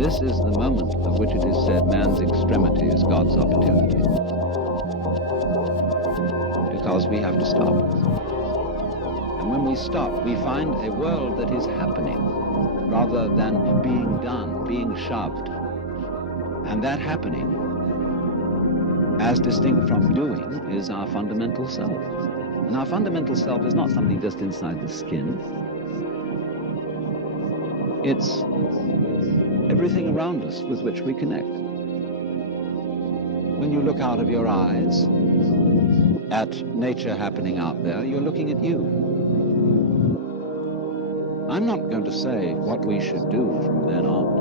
This is the moment of which it is said man's extremity is God's opportunity. Because we have to stop. And when we stop, we find a world that is happening rather than being done, being shoved. And that happening, as distinct from doing, is our fundamental self. And our fundamental self is not something just inside the skin. It's everything around us with which we connect. When you look out of your eyes at nature happening out there, you're looking at you. I'm not going to say what we should do from then on.